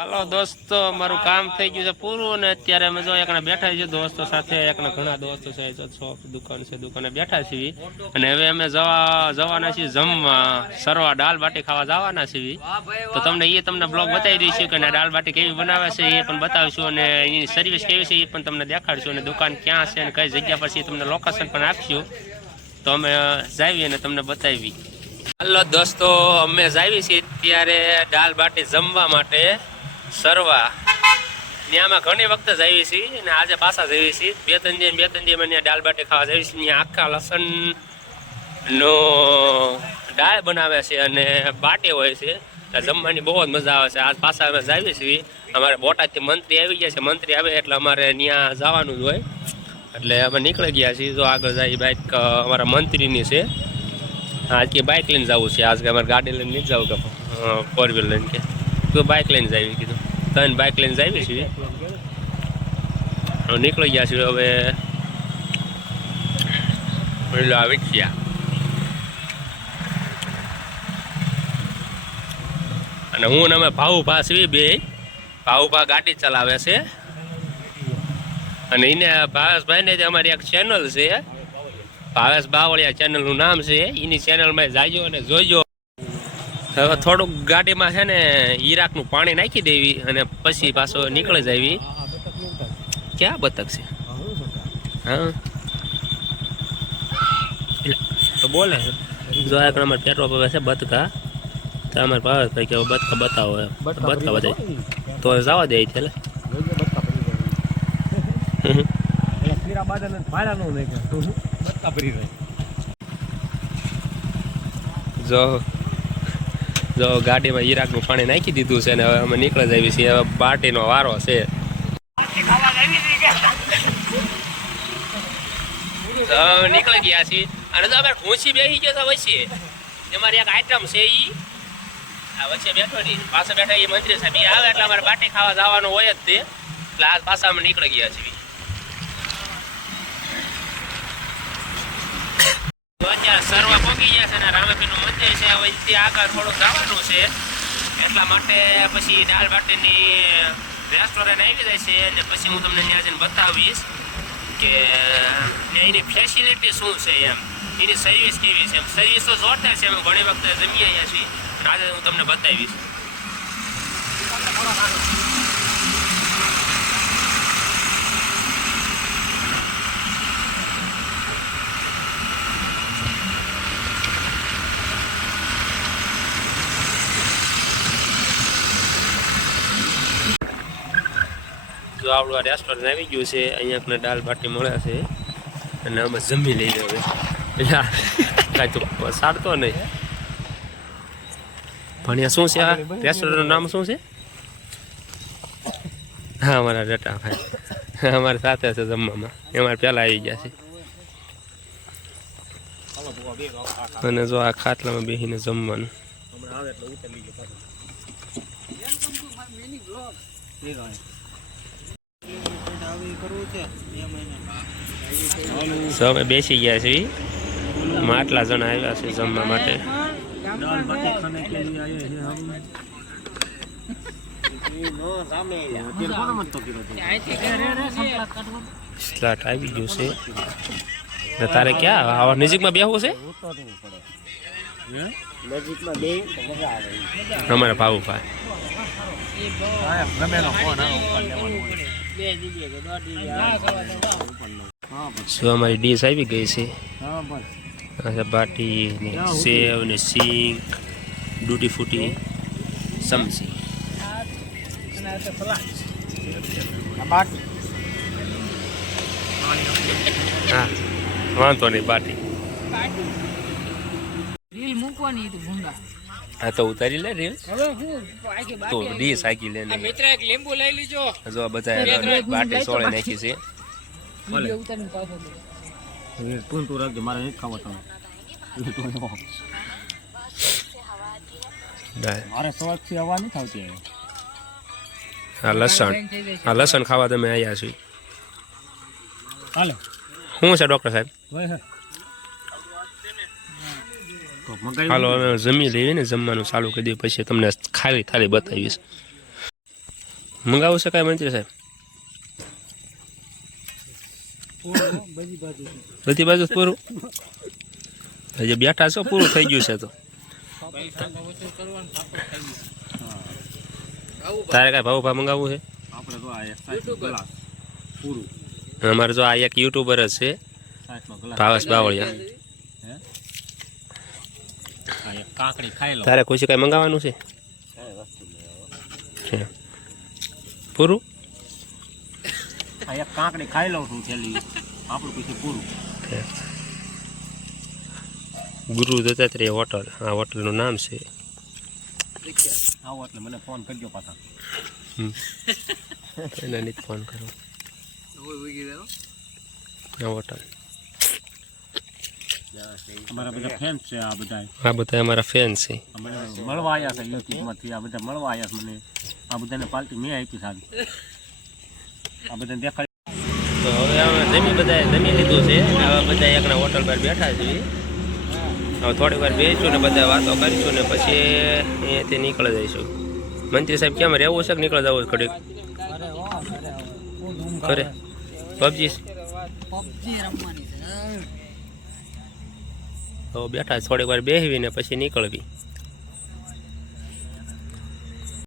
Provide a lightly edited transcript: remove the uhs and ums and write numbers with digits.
હાલો દોસ્તો, મારું કામ થઈ ગયું છે પૂરું ને અત્યારે અમે જો એકને બેઠા છીએ દોસ્તો સાથે. એકને ઘણા દોસ્તો છે, શોપ દુકાન છે, દુકાને બેઠા છીએ. અને હવે અમે જવાના છીએ જમવા, સરવા દાલ બાટી ખાવા જવાના છીએ. તો તમને બ્લોગ બતાવી દઈશું કે દાલ બાટી કેવી બનાવે છે એ પણ બતાવીશું, અને એની સર્વિસ કેવી છે એ પણ તમને દેખાડશું, અને દુકાન ક્યાં છે અને કઈ જગ્યા પર છે તમને લોકેશન પણ આપશું. તો અમે જાવી અને તમને બતાવી. હાલો દોસ્તો, અમે જાવી છીએ ત્યારે દાલ બાટી જમવા માટે સરવા. ત્યાંમાં ઘણી વખત જ આવી છીએ અને આજે પાછા જ આવી છીએ. બે ત્રણ દી ત્યાં દાલ બાટી ખાવા જઈએ છીએ. ત્યાં આખા લસણ નો દાળ બનાવે છે અને બાટી હોય છે. જમવાની બહુ જ મજા આવે છે. આજ પાછા અમે જાવી છીએ. અમારે બોટાદથી મંત્રી આવી ગયા છે. મંત્રી આવે એટલે અમારે ત્યાં જવાનું જ હોય, એટલે અમે નીકળી ગયા છીએ. જો આગળ જાય બાઇક અમારા મંત્રીની છે. આજ કે બાઇક લઈને જવું છે. આજ કે અમારે ગાડી લઈને નહીં જવું કે ફોર વ્હીલર લઈને, કે તો બાઇક લઈને જાવી કીધું. ત્રણ બાઇક લઈને જાવી છીએ. નીકળી ગયા છીએ હવે આવી ગયા. અને હું ને અમે ભાઉભા છીએ બે. ભાઉભા ગાડી ચલાવે છે અને એને ભાવેશભાઈને અમારી એક ચેનલ છે, ભાવેશ બાવળિયા ચેનલનું નામ છે. એની ચેનલમાં જાજો અને જોઈજો. હવે થોડુંક ગાડીમાં છે ને ઈરાકનું પાણી નાખી દેવી અને પછી પાછો નીકળી જાવી. ક્યાં બતક છે? હા તો બોલે જો અમારે પેટ્રોલ પંપ છે બતકા. તો અમારે ભાવેશભાઈ કે બતકા બતાવો, બતકા બતાવી તો જવા દે છે. જો ગાડીમાં ઈરાકનું પાણી નાખી દીધું છે ને હવે અમે નીકળી જઈએ છીએ. હવે બાટીનો વારો છે. નીકળી ગયા છીએ અને તો અમે ઘૂંસી બેસી ગયો તો વચ્ચે અમારી એક આઈટમ છે. આ વચ્ચે બેઠો નહીં, પાસે બેઠા એ મંત્રી સાહેબ આવે એટલે અમારે બાટી ખાવા જવાનું હોય જ તે. એટલે આ પાછા અમે નીકળી ગયા છીએ. અત્યારે સરવા પહોંચી ગયા છે ને રામાપીરનું મંદિર છે. હવે આગળ થોડુંક જવાનું છે, એટલા માટે પછી દાલ બાટીની રેસ્ટોરન્ટ આવી જાય છે. અને પછી હું તમને ત્યાં જઈને બતાવીશ કે એની ફેસિલિટી શું છે, એમ એની સર્વિસ કેવી છે. સર્વિસ તો જોરદાર છે. અમે ઘણી વખતે જમી આવ્યા છીએ. આજે હું તમને બતાવીશ. જો આપણું આ રેસ્ટોરન્ટ આવી ગયું છે. અહીંયા દાલ બાટી મળે છે અને અમે જમી લઈ હવે. કાંઈ તો સારતો નહીં. ભણ્યા શું છે આ રેસ્ટોરન્ટનું નામ શું છે? હા, અમારા ડટા ભાઈ અમારી સાથે છે જમવામાં. અમારે પહેલાં આવી ગયા છે. અને જો આ ખાટલામાં બેસીને જમવાનું. અમે બેસી ગયા છીએ. આટલા જણા આવ્યા છે જમવા માટે. સ્લાટ આવી ગયું છે. તારે ક્યાં આવા નજીકમાં બેહવું છે? અમારે ભાવુભાઈ શું અમારી ડીશ આવી ગઈ છે. બાટી ને સેવ ને સિંગ, ડૂટી ફૂટી, સમસી. હા, વાંધો નહીં. બાટી રીલ મૂકવાની તો ભૂંગા. હા તો ઉતારી લે રીલ. તો ડીશ આખી લે. મિત્ર એક લીંબુ લઈ લીજો. જો બધા બાટી સોળે નાખી છે. તું રાખજો, મારે નથી ખાવા. મારે સવારથી હવા નથી આવતી. હા લસણ ખાવા તમે આવ્યા છો. હાલો શું છે ડૉક્ટર સાહેબ? હાલો હવે જમી લઈએ ને, જમવાનું ચાલુ કરી દઈએ પછી તમને ખાલી થાળી બતાવીશ. મંગાવું છે કાંઈ મંત્રી સાહેબ? બધી બાજુ પૂરું હજી બેઠા છો, પૂરું થઈ ગયું છે તો. તારે કાંઈ ભાવ મંગાવવું છે? અમારે જો આ એક યુટ્યુબર જ છે, ભાવેશ બાવળિયા. તારે ખુશી કાંઈ મંગાવવાનું છે? પૂરું કાંકડી ખાઈ લઉં છું છેલ્લી, આપણું પછી પૂરું. ગુરુ દત્તાત્રેય હોટલ, આ હોટલનું નામ છે. આવો એટલે મને ફોન કરજો પાછા. એને નહીં ફોન કરો. આ હોટલ અમારા બધા ફેન્સ છે, આ બધા અમારા ફેન છે. મળવા આવ્યા છે યુટ્યુબમાંથી, આ બધા મળવા આવ્યા છે મને. આ બધાને પાર્ટી મેં આપી સારી, આ બધાને દેખાડી. તો હવે અમે જમી લીધું છે. આવા બધા એકના હોટલ પર બેઠા છીએ. હવે થોડી વાર બેસીશું ને બધા વાતો કરીશું ને પછી અહીંયાથી નીકળી જઈશું. મંત્રી સાહેબ કેમ રહેવું છે કે નીકળી જવું છે ઘડીક? કરે પબજી તો બેઠા થોડીક વાર બેસવી ને પછી નીકળવી.